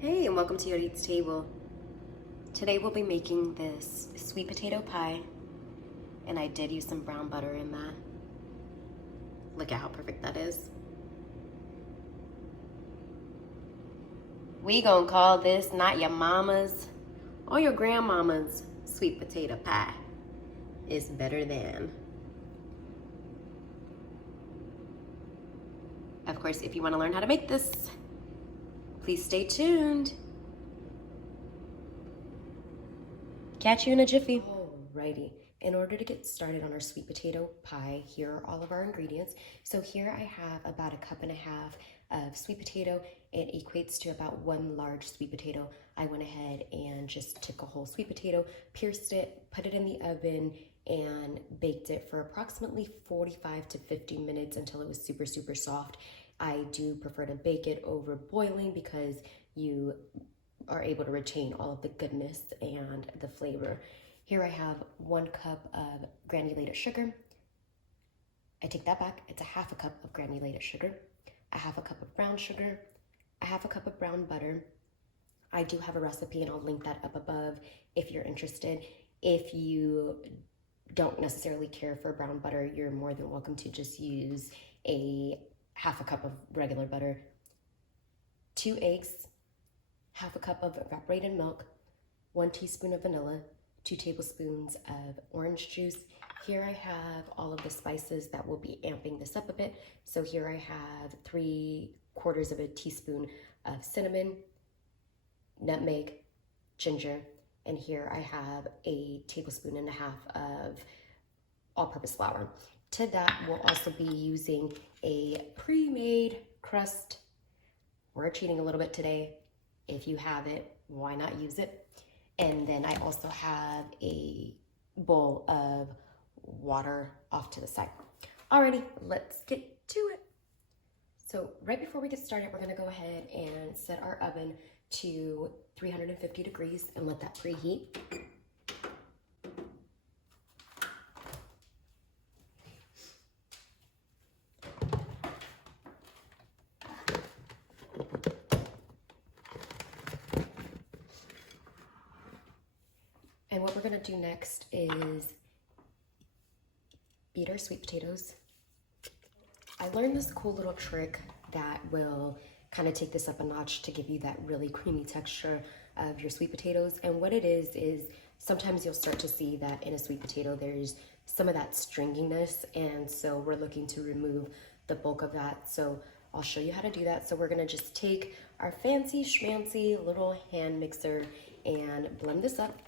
Hey, and welcome to your Eats Table. Today we'll be making this sweet potato pie, and I did use some brown butter in that. Look at how perfect that is. We gonna call this not your mama's or your grandmama's sweet potato pie. It's better than. Of course, if you want to learn how to make this, please stay tuned. Catch you in a jiffy. Alrighty, in order to get started on our sweet potato pie, here are all of our ingredients. So here I have about 1.5 cups of sweet potato. It equates to about 1 large sweet potato. I went ahead and just took a whole sweet potato, pierced it, put it in the oven, and baked it for approximately 45 to 50 minutes until it was super, super soft. I do prefer to bake it over boiling because you are able to retain all of the goodness and the flavor. Here I have 1 cup of granulated sugar. I take that back, it's 1/2 cup of granulated sugar, 1/2 cup of brown sugar, 1/2 cup of brown butter. I do have a recipe and I'll link that up above if you're interested. If you don't necessarily care for brown butter, you're more than welcome to just use a 1/2 cup of regular butter, 2 eggs, 1/2 cup of evaporated milk, 1 teaspoon of vanilla, 2 tablespoons of orange juice. Here I have all of the spices that will be amping this up a bit. So here I have 3/4 of a teaspoon of cinnamon, nutmeg, ginger, and here I have 1.5 tablespoons of all-purpose flour. To that, we'll also be using a pre-made crust. We're cheating a little bit today. If you have it, why not use it? And then I also have a bowl of water off to the side. Alrighty, let's get to it. So right before we get started, we're gonna go ahead and set our oven to 350 degrees and let that preheat. And what we're gonna do next is beat our sweet potatoes. I learned this cool little trick that will kind of take this up a notch to give you that really creamy texture of your sweet potatoes. And what it is sometimes you'll start to see that in a sweet potato, there's some of that stringiness. And so we're looking to remove the bulk of that. So I'll show you how to do that. So we're gonna just take our fancy schmancy little hand mixer and blend this up.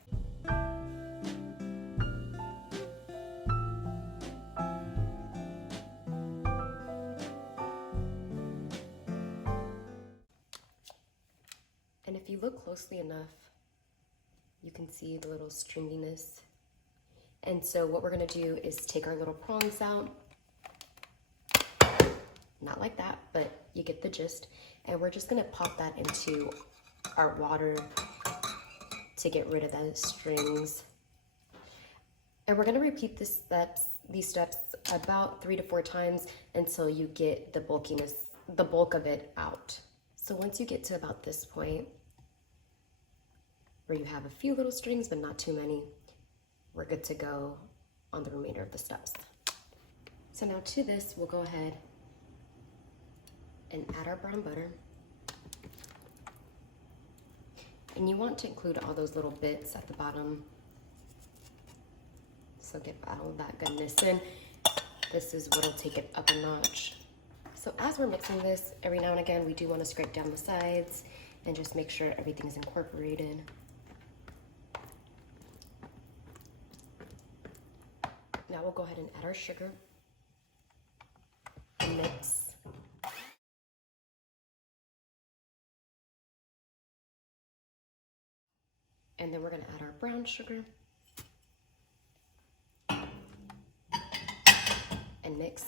And if you look closely enough, you can see the little stringiness. And so what we're gonna do is take our little prongs out. Not like that, but you get the gist. And we're just gonna pop that into our water to get rid of those strings. And we're gonna repeat these steps about 3 to 4 times until you get the bulkiness, the bulk of it out. So once you get to about this point, where you have a few little strings, but not too many, we're good to go on the remainder of the steps. So now to this, we'll go ahead and add our brown butter. And you want to include all those little bits at the bottom. So get all of that goodness in. This is what'll take it up a notch. So as we're mixing this, every now and again, we do want to scrape down the sides and just make sure everything is incorporated. Now we'll go ahead and add our sugar and mix. And then we're gonna add our brown sugar and mix.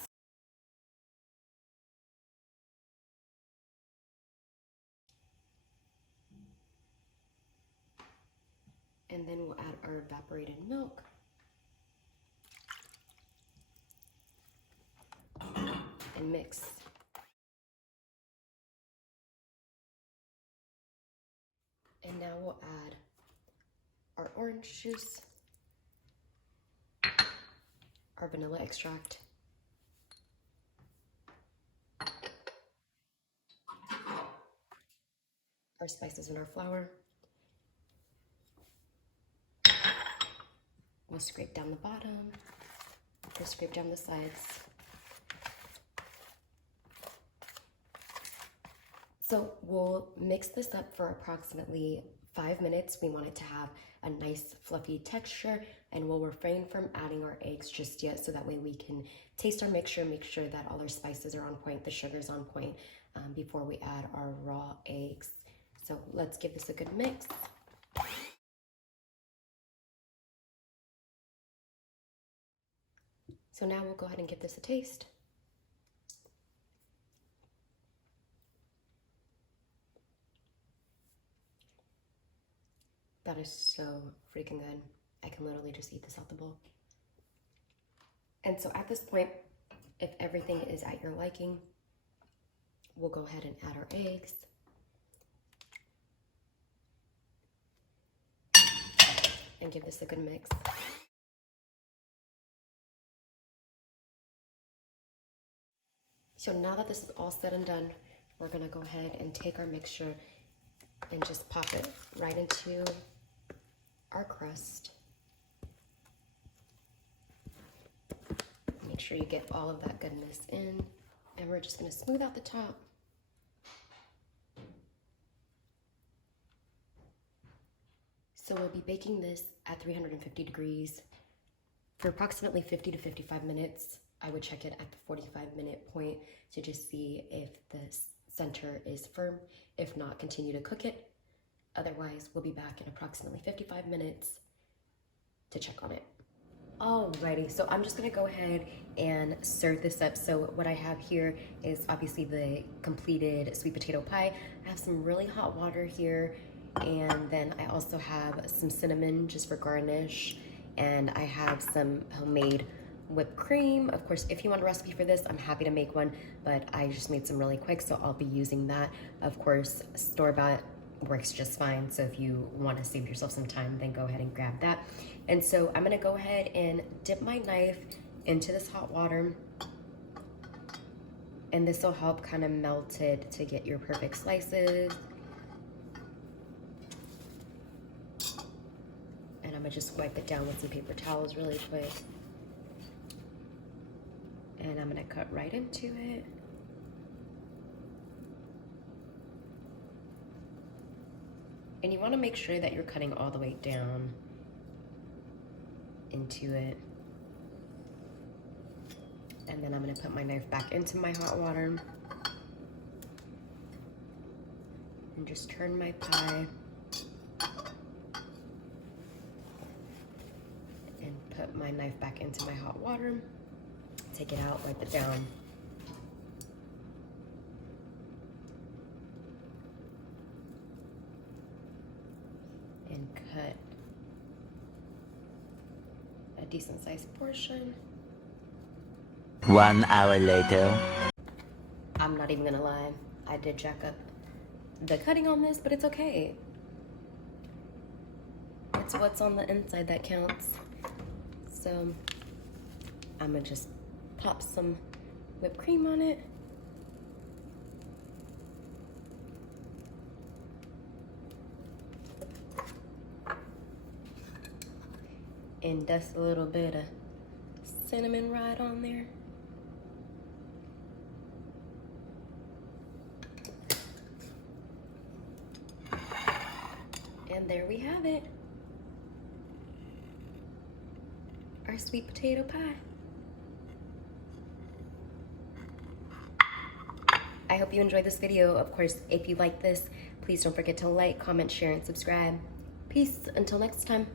And then we'll add our evaporated milk. And mix. And now we'll add our orange juice, our vanilla extract, our spices and our flour. We'll scrape down the bottom, we'll scrape down the sides. So we'll mix this up for approximately 5 minutes. We want it to have a nice fluffy texture, and we'll refrain from adding our eggs just yet so that way we can taste our mixture, make sure that all our spices are on point, the sugar's on point before we add our raw eggs. So let's give this a good mix. So now we'll go ahead and give this a taste. That is so freaking good. I can literally just eat this out the bowl. And so at this point, if everything is at your liking, we'll go ahead and add our eggs. And give this a good mix. So now that this is all said and done, we're gonna go ahead and take our mixture and just pop it right into our crust. Make sure you get all of that goodness in, and we're just gonna smooth out the top. So we'll be baking this at 350 degrees for approximately 50 to 55 minutes. I would check it at the 45-minute point to just see if the center is firm. If not, continue to cook it. Otherwise, we'll be back in approximately 55 minutes to check on it. Alrighty, so I'm just gonna go ahead and serve this up. So what I have here is obviously the completed sweet potato pie. I have some really hot water here, and then I also have some cinnamon just for garnish, and I have some homemade whipped cream. Of course, if you want a recipe for this, I'm happy to make one, but I just made some really quick, so I'll be using that. Of course, store-bought works just fine, so if you want to save yourself some time, then go ahead and grab that. And so I'm gonna go ahead and dip my knife into this hot water, and this will help kind of melt it to get your perfect slices. And I'm gonna just wipe it down with some paper towels really quick. And I'm gonna cut right into it. And you wanna make sure that you're cutting all the way down into it. And then I'm gonna put my knife back into my hot water and just turn my pie and put my knife back into my hot water. Take it out, wipe it down. And cut a decent sized portion. 1 hour later. I'm not even gonna lie, I did jack up the cutting on this, but it's okay. It's what's on the inside that counts. So I'm gonna just pop some whipped cream on it. And dust a little bit of cinnamon right on there. And there we have it. Our sweet potato pie. I hope you enjoyed this video. Of course, if you like this, please don't forget to like, comment, share, and subscribe. Peace until next time.